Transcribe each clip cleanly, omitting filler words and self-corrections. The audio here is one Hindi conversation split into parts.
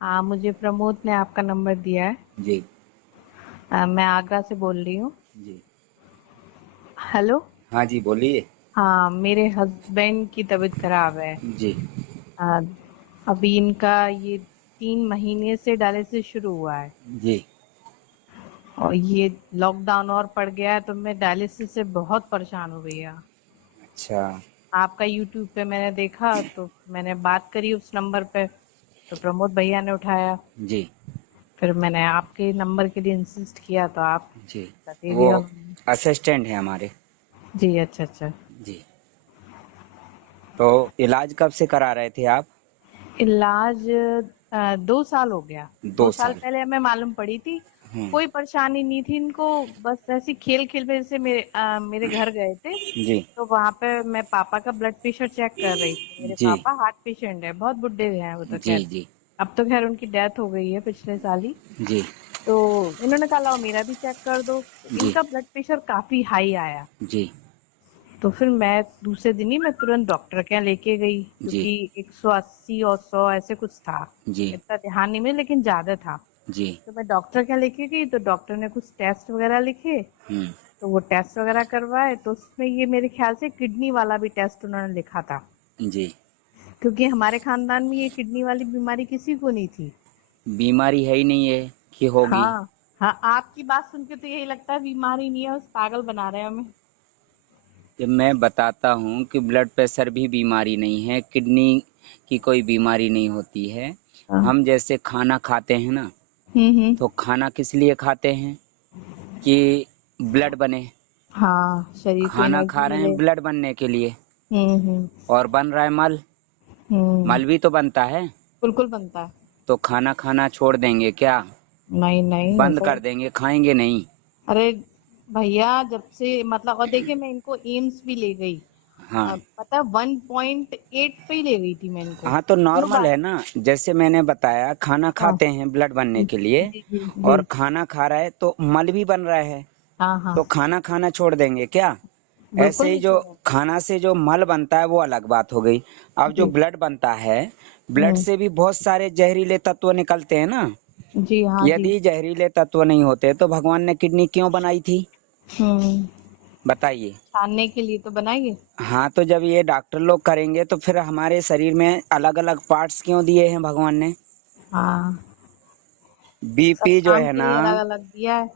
हाँ, मुझे प्रमोद ने आपका नंबर दिया है। जी। मैं आगरा से बोल रही हूँ। जी। हेलो। हाँ जी, बोलिए। हाँ, मेरे हस्बैंड की तबीयत खराब है। जी। आ, अभी इनका ये 3 महीने से डायलिसिस शुरू हुआ है। जी। और ये लॉकडाउन और पड़ गया है तो मैं डायलिसिस से बहुत परेशान हो गई यार। अच्छा। आपका यूट्यूब पे मैंने देखा तो मैंने बात करी उस नंबर पे, तो प्रमोद भैया ने उठाया। जी। फिर मैंने आपके नंबर के लिए इंसिस्ट किया तो जी। आपका दे वो दिया उन्होंने। असिस्टेंट है हमारे। जी, अच्छा अच्छा। जी। तो इलाज कब से करा रहे थे आप? इलाज 2 साल हो गया। दो दो साल साल पहले हमें मालूम पड़ी थी। हम्म। कोई परेशानी नहीं थी इनको। बस ऐसे खेल खेल में जैसे मेरे घर गए थे। जी। तो वहां पे मैं पापा का ब्लड प्रेशर चेक कर रही थी। मेरे जी। पापा हार्ट पेशेंट है, बहुत बुढ़े हैं वो तो। जी। खैर जी। अब तो खैर उनकी डेथ हो गई है पिछले साल ही। जी। तो इन्होंने कहा लाओ मेरा भी चेक कर दो, तो जी। इनका ब्लड प्रेशर काफी हाई आया। जी। तो फिर मैं दूसरे दिन ही मैं तुरंत डॉक्टर के यहाँ लेके गई, जी। क्योंकि 180 और 100 ऐसे कुछ था। जी। इतना ध्यान नहीं में, लेकिन ज्यादा था। जी। तो मैं डॉक्टर के यहाँ लेके गई तो डॉक्टर ने कुछ टेस्ट वगैरह लिखे। हम्म। तो वो टेस्ट वगैरह करवाए तो उसमें ये मेरे ख्याल से किडनी वाला भी टेस्ट उन्होंने लिखा था। जी। क्योंकि हमारे खानदान में ये किडनी वाली बीमारी किसी को नहीं थी। बीमारी है ही नहीं है कि होगी। हाँ। हाँ, आपकी बात सुन के तो यही लगता है बीमारी नहीं है, बस पागल बना रहे हैं हमें। जब मैं बताता हूँ कि ब्लड प्रेशर भी बीमारी नहीं है, किडनी की कोई बीमारी नहीं होती है। हाँ। हम जैसे खाना खाते हैं ना, हम्म। तो खाना किस लिए खाते हैं कि ब्लड बने। हाँ, शरीर को खाना एनर्जी खा रहे हैं मिले। ब्लड बनने के लिए, हम्म। और बन रहा है मल। हम्म। मल भी तो बनता है। बिल्कुल बनता है। तो खाना खाना छोड़ देंगे क्या? नहीं नहीं, बंद ऐसा। कर देंगे, खाएंगे नहीं। अरे भैया, जब से मतलब, और देखिए मैं इनको एम्स भी ले गई। हाँ। पता 1.8 पे ही ले गई थी मैं इनको। हाँ, तो 2 नॉर्मल बार। है ना। जैसे मैंने बताया, खाना हाँ। खाते हैं ब्लड बनने के लिए, जी जी और जी। खाना खा रहा है तो मल भी बन रहा है। हाँ हाँ। तो खाना खाना छोड़ देंगे क्या? बिल्कुल ऐसे ही नहीं जो छोड़ा। खाना से जो मल बनता है वो अलग बात हो गई। अब जो जी। ब्लड बनता है, ब्लड हम्म। से भी बहुत सारे जहरीले तत्व निकलते हैं ना। जी हाँ जी। यदि जहरीले तत्व नहीं होते तो भगवान ने किडनी क्यों बनाई थी? हम्म। बताइए। छानने के लिए तो बनाइए। हाँ, तो जब ये डॉक्टर लोग करेंगे तो फिर हमारे शरीर में अलग अलग पार्ट्स क्यों दिए हैं भगवान ने? हाँ। सब बीपी जो काम है के ना, लिए अलग अलग दिया है।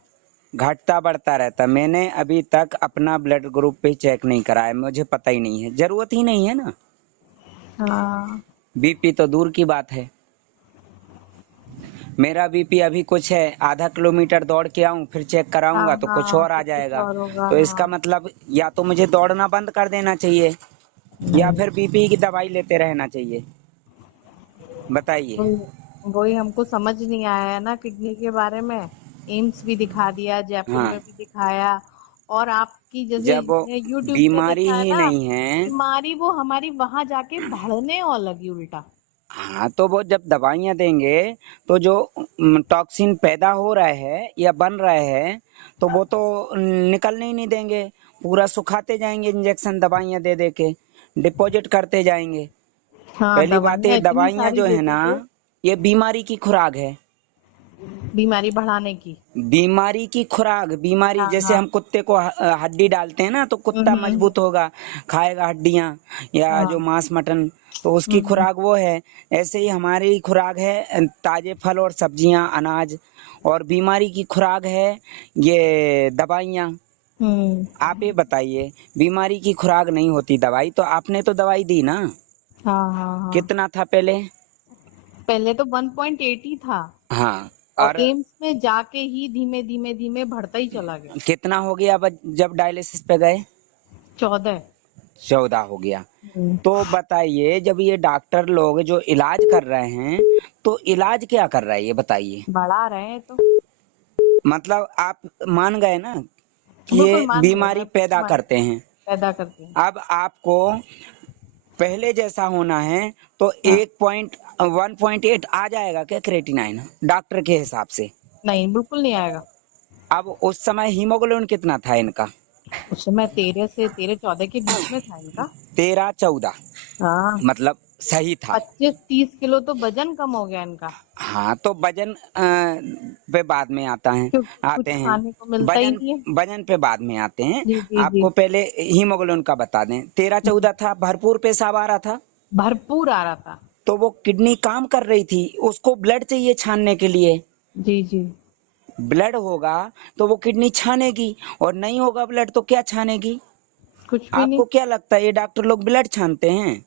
घटता बढ़ता रहता। मैंने अभी तक अपना ब्लड ग्रुप भी चेक नहीं कराया, मुझे पता ही नहीं है, जरूरत ही नहीं है ना। हाँ। बीपी तो दूर की बात है। मेरा बीपी अभी कुछ है, आधा किलोमीटर दौड़ के आऊं फिर चेक हाँ कराऊंगा तो कुछ हाँ, और आ फिर कुछ जाएगा। और होगा, तो इसका हाँ। मतलब या तो मुझे दौड़ना बंद कर देना चाहिए, या नहीं। फिर बीपी की दवाई लेते रहना चाहिए। बताइए। वही वही हमको समझ नहीं आया है ना किडनी के बारे में। एम्स भी दिखा दिया, जयपुर हाँ, में भी दिखाया। और आपकी जैसे जब यूट्यूब पे बीमारी देखा है ही ना, नहीं है। बीमारी वो हमारी वहां जाके बढ़ने और लगी उल्टा। हाँ, तो वो जब दवाइयाँ देंगे तो जो टॉक्सिन पैदा हो रहा है या बन रहा है, तो वो तो निकलने ही नहीं देंगे। पूरा सुखाते जाएंगे, इंजेक्शन दवाइयाँ दे दे के डिपॉजिट करते जाएंगे। हाँ, पहली बात है, दवाइयाँ इतनी दवाइयाँ सारी जो है देते ना, थे। ये बीमारी की खुराक है। बीमारी बढ़ाने की। बीमारी की खुराक, बीमारी हाँ जैसे हाँ। हम कुत्ते को हड्डी डालते हैं ना तो कुत्ता हम्म। मजबूत होगा, खाएगा हड्डियां या जो हाँ। मांस मटन, तो उसकी हम्म। खुराक वो है। ऐसे ही हमारी खुराक है ताजे फल और सब्जियां, अनाज। और बीमारी की खुराक है ये दवाइयाँ। हम्म। आप ये बताइए, बीमारी की खुराक नहीं होती दवाई, तो आपने तो दवाई दी ना। हाँ हाँ हाँ। कितना था पहले? पहले तो 1.8 ही था। हाँ। और और एम्स में जाके ही धीमे धीमे धीमे बढ़ता ही चला गया। कितना हो गया अब जब डायलिसिस पे गए? 14। 14 हो गया। हम्म। तो बताइए, जब ये डॉक्टर लोग जो इलाज कर रहे हैं, तो इलाज क्या कर रहा है ये बताइए। बढ़ा रहे हैं तो। मतलब आप मान गए ना कि बिल्कुल ये मान गए, बीमारी मैं बिल्कुल पैदा मान करते गई। हैं। पैदा करते हैं। अब आपको पहले जैसा होना है तो हाँ। 1.8 आ जाएगा क्या क्रेटिनाइन डॉक्टर के हिसाब से? नहीं, बिल्कुल नहीं आएगा। अब उस समय हीमोग्लोबिन कितना था इनका? उस समय 13 से 14 के बीच में था इनका। 13-14। हाँ। मतलब सही था। 25-30 किलो तो वजन कम हो गया इनका। हाँ तो वजन पे बाद में क्यों, आते कुछ हैं। खाने को मिलता ही वजन नहीं है। वजन पे बाद में आते हैं। जी जी जी। आपको पहले हीमोग्लोबिन का बता दें, 13-14 था, भरपूर पेशाब आ रहा था। भरपूर आ रहा था। तो वो किडनी काम कर रही थी, उसको ब्लड चाहिए छानने के लिए। जी जी। ब्लड होगा तो वो किडनी छानेगी, और नहीं होगा ब्लड तो क्या छानेगी? कुछ भी नहीं। आपको क्या लगता है ये डॉक्टर लोग ब्लड छानते हैं?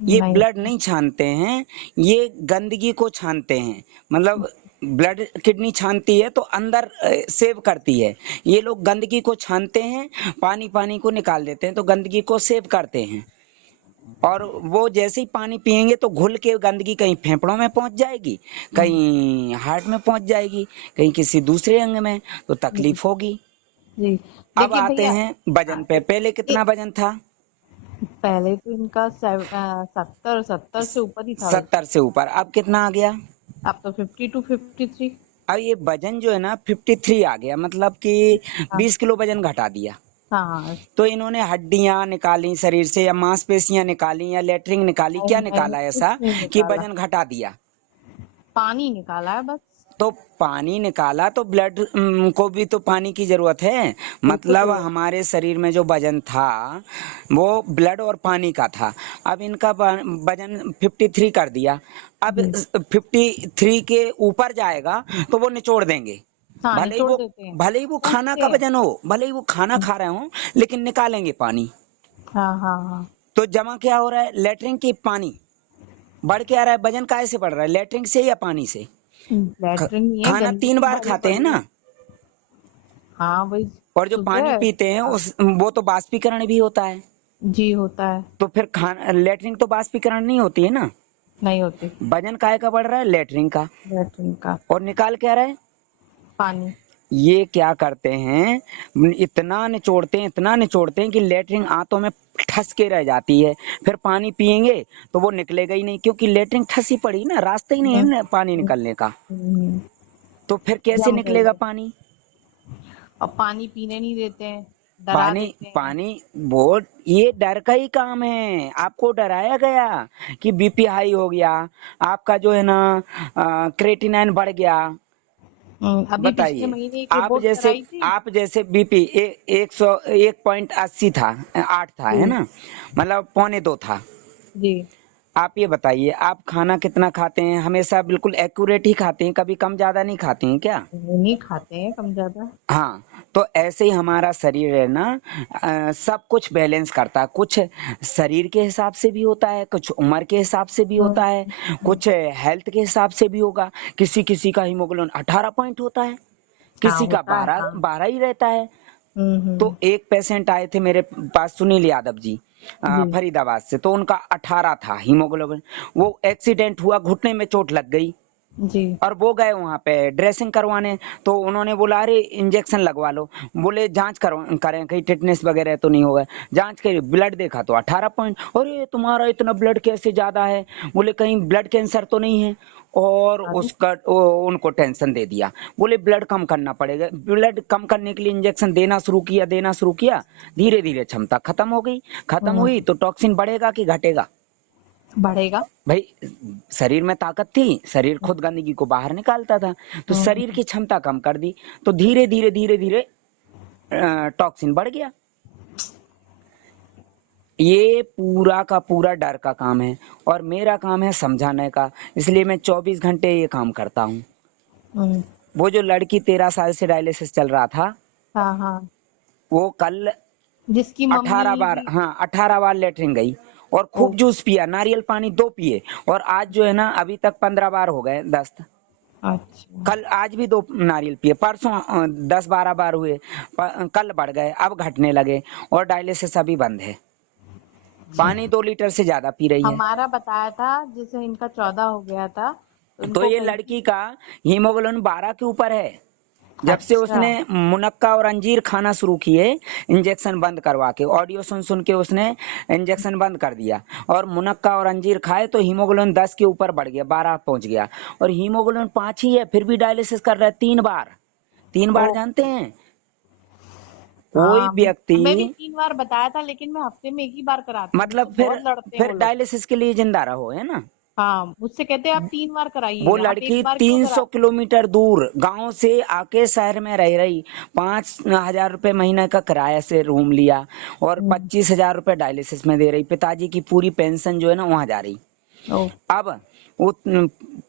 ये नहीं। ब्लड नहीं छानते हैं, ये गंदगी को छानते हैं। मतलब ब्लड किडनी छानती है तो अंदर सेव करती है, ये लोग गंदगी को छानते हैं, पानी पानी को निकाल देते हैं, तो गंदगी को सेव करते हैं। और वो जैसे ही पानी पिएंगे तो घुल के गंदगी कहीं फेफड़ों में पहुंच जाएगी, कहीं हार्ट में पहुंच जाएगी, कहीं किसी दूसरे अंग में, तो जी तकलीफ होगी। जी। अब देखिए आते भैया, हैं वजन पे, पहले ये कितना वजन था? पहले तो इनका 70 से ऊपर ही था वैसे। 70 से ऊपर, अब कितना आ गया? अब तो 52-53। अब ये वजन जो है ना 53 आ गया, मतलब कि हाँ 20 किलो वजन घटा दिया। हाँ। तो इन्होंने हड्डियां निकाली शरीर से, या मांसपेशियां निकाली, या लेटरिन निकाली, नहीं क्या नहीं, निकाला कुछ ऐसा नहीं कि निकाला। वजन घटा दिया? पानी निकाला है बस। तो पानी निकाला तो ब्लड को भी तो पानी की जरूरत है। बिल्कुल मतलब जरूर। हमारे शरीर में जो वजन था वो ब्लड और पानी का था। अब इनका वजन 53 कर दिया। अब जी। 53 के ऊपर जाएगा तो वो निचोड़ देंगे। हाँ, भले ही निचोड़ वो देते हैं। भले ही वो खाना पूछते का हैं। वजन हो, भले ही वो खाना खा रहे हो, लेकिन निकालेंगे पानी। हाँ हाँ हाँ। तो जमा क्या हो रहा है? लेटरिन की पानी बढ़ के आ रहा है। वजन काहे से बढ़ रहा है? लेटरिन से या पानी से? ख- लेटरिन नहीं है, खाना 3 गंदगी बार भरी खाते हैं पड़ी ना, है। हाँ वही। और जो पानी सुबह पीते हैं हाँ, उस वो तो बाष्पीकरण भी होता है। जी होता है। तो फिर खाना लेटरिन तो बाष्पीकरण नहीं होती है ना। नहीं होती। वजन काहे का बढ़ रहा है? लेटरिन का। लेटरिन का। और निकाल क्या रहा है? पानी। ये क्या करते हैं, इतना निचोड़ते हैं, इतना निचोड़ते हैं कि लेटरिन आंतों में ठस के रह जाती है। फिर पानी पिएंगे तो वो निकलेगा ही नहीं, क्योंकि लेटरिन ठसी पड़ी ना, रास्ता ही नहीं है हम्म, ना पानी हम्म, निकलने का। हम्म, तो फिर कैसे जम गई निकलेगा है। पानी? और पानी पीने नहीं देते हैं, डरा पानी देते हैं। पानी वो ये डर का ही काम है। आपको डराया गया कि बीपी हाई हो गया, आपका जो है ना क्रेटिनाइन बढ़ गया। अभी पिछले बताइए, महीने एक रिपोर्ट कराई थी। आप जैसे बीपी 1.80 था, 8 था, है जी ना, मतलब पौने 2 था। जी। आप ये बताइए, आप खाना कितना खाते हैं? हमेशा बिल्कुल एक्यूरेट ही खाते हैं, कभी कम ज्यादा नहीं खाते हैं क्या? नहीं खाते हैं कम ज्यादा। हाँ। तो ऐसे ही हमारा शरीर है ना, सब कुछ बैलेंस करता है। कुछ शरीर के हिसाब से भी होता है, कुछ उम्र के हिसाब से भी होता है, हम्म। कुछ हेल्थ के हिसाब से भी होगा। किसी किसी का हीमोग्लोबिन 18 पॉइंट होता है, हाँ किसी का होता है 12 हाँ। 12 ही रहता है। तो हम्म। एक पेशेंट आए थे मेरे पास, सुनील यादव जी, जी फरीदाबाद से, तो उनका 18 था हीमोग्लोबिन। वो एक्सीडेंट हुआ, घुटने में चोट लग गई, जी। और वो गए वहां पे ड्रेसिंग करवाने। तो उन्होंने बोला अरे इंजेक्शन लगवा लो। बोले जांच करें कहीं टिटनेस वगैरह तो नहीं होगा। जांच करी, ब्लड देखा तो 18 पॉइंट। अरे तुम्हारा इतना ब्लड कैसे ज्यादा है? बोले कहीं ब्लड कैंसर तो नहीं है? और अरे उसका उनको टेंशन दे दिया। बोले ब्लड कम करना पड़ेगा। ब्लड कम करने के लिए इंजेक्शन देना शुरू किया। धीरे धीरे क्षमता खत्म हो गई। खत्म हम्म, हुई तो टॉक्सिन बढ़ेगा कि घटेगा? बढ़ेगा। भाई, शरीर में ताकत थी, शरीर खुद गंदगी को बाहर निकालता था। तो शरीर हम्म, की क्षमता कम कर दी, तो धीरे धीरे धीरे धीरे टॉक्सिन बढ़ गया। ये पूरा का पूरा डर का काम है, और मेरा काम है समझाने का। इसलिए मैं 24 घंटे ये काम करता हूँ। हम्म, वो जो लड़की 13 साल से डायलिसिस चल रहा था, हाँ हाँ। वो कल जिसकी मम्मी 18 बार, भी। हाँ 18 बार लेटरिन गई, और ओ। खूब जूस पिया, नारियल पानी 2 पिए। और आज जो है ना, अभी तक 15 बार हो गए, दस्त। अच्छा। कल आज भी 2 नारियल पिए, परसों 10-12 बार हुए, कल बढ़ गए, अब घटने लगे। और डायलिसिस अभी बंद है। पानी 2 लीटर से ज्यादा पी रही है। हमारा बताया था जिसे इनका 14 हो गया था, तो तो इनको ये कही लड़की थी। का हीमोग्लोबिन 12 के ऊपर है। जब से अच्छा। उसने मुनक्का और अंजीर खाना शुरू किए, इंजेक्शन बंद करवा के, ऑडियो सुन सुन के उसने इंजेक्शन बंद कर दिया, और मुनक्का और अंजीर खाए तो हीमोग्लोबिन 10 के ऊपर बढ़ गया, 12 पहुंच गया। और हीमोग्लोबिन 5 ही है, फिर भी डायलिसिस कर रहा है 3 बार। तीन ओ। बार जानते हैं? कोई हाँ व्यक्ति मैं भी 3 बार बताया था, लेकिन मैं हफ्ते में 1 ही बार कराती हूँ, मुझसे मतलब फिर बहुत लड़ते हैं वो फिर लोग। डायलिसिस के लिए जिंदा रहो, है ना। हाँ मुझसे कहते हैं आप 3 बार वो कराइए, आप एक लड़की बार क्यों 300 कराते हैं? किलोमीटर दूर गांव से आके शहर में रह रही, 5,000 रुपए महीने का किराया से रूम लिया और हम्म, 25,000 रुपए डायलिसिस में दे रही, पिताजी की पूरी पेंशन जो है ना वहां जा रही। ओ, अब वो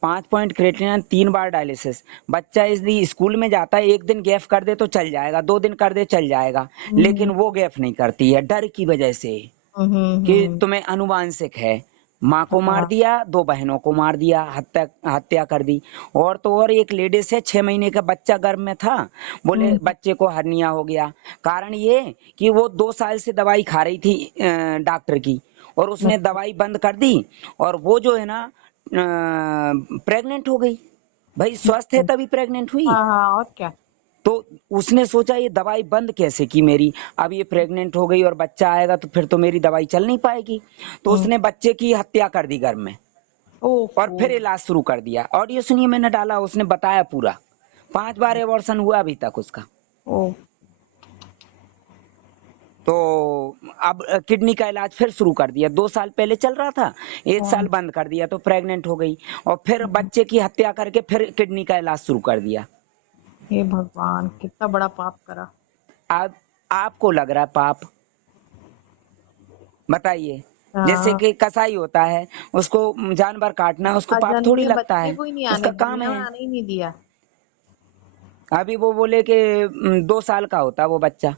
5 पॉइंट क्रिएटिनिन 3 बार डायलिसिस, बच्चा यदि स्कूल में जाता है, एक दिन गैप कर दे तो चल जाएगा, 2 दिन कर दे चल जाएगा, लेकिन हम्म, वो गैप नहीं करती है डर की वजह से हम्म, कि तुम्हें अनुवांशिक है। माँ को मार हाँ, दिया, 2 बहनों को मार दिया, हत्या हत्या कर दी। और तो और एक लेडीज है, 6 महीने का बच्चा गर्भ में था, बोले हम्म, बच्चे को हर्निया हो गया। कारण ये कि वो 2 साल से दवाई खा रही थी डॉक्टर की, और उसने अच्छा, दवाई बंद कर दी, और वो जो है ना प्रेग्नेंट हो गई। भाई स्वस्थ है अच्छा, तभी प्रेग्नेंट हुई। हाँ हाँ और क्या। तो उसने सोचा ये दवाई बंद कैसे की मेरी, अब ये प्रेग्नेंट हो गई और बच्चा आएगा तो फिर तो मेरी दवाई चल नहीं पाएगी। तो हम्म, उसने बच्चे की हत्या कर दी घर में, और ओफो, फिर इलाज शुरू कर दिया। ऑडियो सुनिए, मैंने डाला, उसने बताया पूरा। 5 बार एबॉर्शन हुआ अभी तक उसका। ओ, तो अब किडनी का इलाज फिर शुरू कर दिया, 2 साल पहले चल रहा था, एक हम्म, साल बंद कर दिया तो प्रेग्नेंट हो गई, और फिर बच्चे की हत्या करके फिर किडनी का इलाज शुरू कर दिया। हे भगवान कितना बड़ा पाप करा। अब आपको लग रहा है पाप, बताइए। जैसे हाँ, कि कसाई होता है, उसको जानवर काटना उसको पाप थोड़ी अजन्मे लगता बच्चे है, को ही नहीं उसका आने, काम दुनिया में है। आने ही नहीं दिया। अभी वो बोले कि 2 साल का होता वो बच्चा,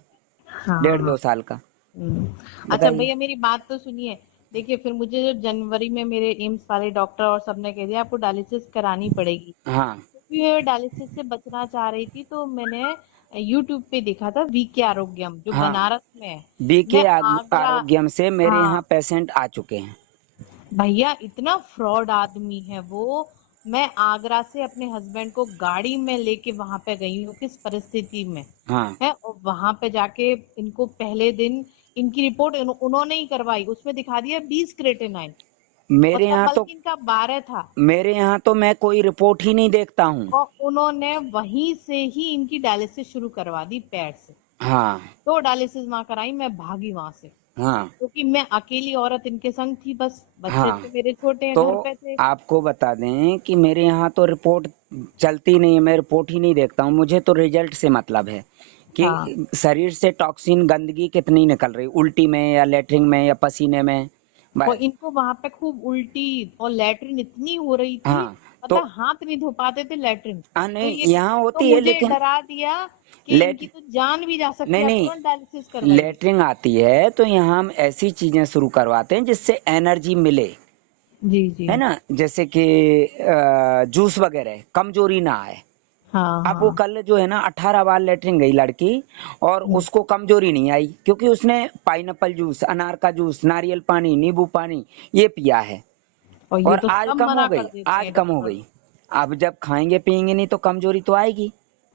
डेढ़ हाँ, 2 साल का। हम्म। अच्छा बताइए। भैया मेरी बात तो सुनिए। देखिए फिर मुझे जो जनवरी में मेरे एम्स वाले डॉक्टर और सबने कह दिया आपको डायलिसिस करानी पड़ेगी, हाँ, क्योंकि मैं डायलिसिस से बचना चाह रही थी, तो मैंने यूट्यूब पे देखा था वीके आरोग्यम जो हाँ, बनारस में है। बीके मैं आगरा, आरोग्यम से मेरे हाँ यहाँ पेशेंट आ चुके हैं। भैया इतना फ्रॉड आदमी है वो। मैं आगरा से अपने हस्बैंड को गाड़ी में लेके वहां पे गई हूँ, किस परिस्थिति में हाँ, है, और वहां पे जाके इनको पहले दिन इनकी रिपोर्ट उन्होंने ही करवाई, उसमें दिखा दिया 20 क्रेटेनाइन, और मेरे तब यहाँ तो बल्कि इनका 12 था। मेरे यहाँ तो मैं कोई रिपोर्ट ही नहीं देखता हूँ। और उन्होंने वहीं से ही इनकी डायलिसिस शुरू करवा दी पैर से। हाँ, तो डायलिसिस वहां कराई, मैं भागी वहां से, हाँ, क्योंकि मैं अकेली औरत इनके संग थी, बस बच्चे हाँ। तो मेरे छोटे हैं तो घर पे थे। आपको बता दें कि मेरे यहाँ तो रिपोर्ट चलती नहीं है, मैं रिपोर्ट ही नहीं देखता हूँ, मुझे तो रिजल्ट से मतलब है हाँ, कि शरीर से टॉक्सिन गंदगी कितनी निकल रही, उल्टी में या लेटरिन में या पसीने में, और बस। इनको वहां पे खूब उल्टी और लैट्रिन इतनी हो रही थी, हाँ, तो मतलब हाथ नहीं धो पाते थे लैट्रिन। तो नहीं, ये, यहाँ तो होती है मुझे लेकिन डरा दिया कि लेट इनकी तो जान भी जा सकती नहीं, है, आप नहीं, तुरंत डायलिसिस करवाइए। लेटरिन आती है तो यहाँ हम ऐसी चीजें शुरू करवाते हैं जिससे एनर्जी मिले, जी जी, है ना। जैसे कि जूस वगैरह, कमजोरी ना आए। हाँ अब वो हाँ, कल जो है ना 18 बार लेटरिन गई लड़की, और हम्म, उसको कमजोरी नहीं आई, क्योंकि उसने पाइनएप्पल जूस, अनार का जूस, नारियल पानी, नींबू पानी ये पिया है, और ये और तो आज सब कम हो मना गई, कर देते आज हैं कम हो डॉक्टर। गई। अब जब खाएंगे पिएंगे नहीं तो कमजोरी तो आएगी।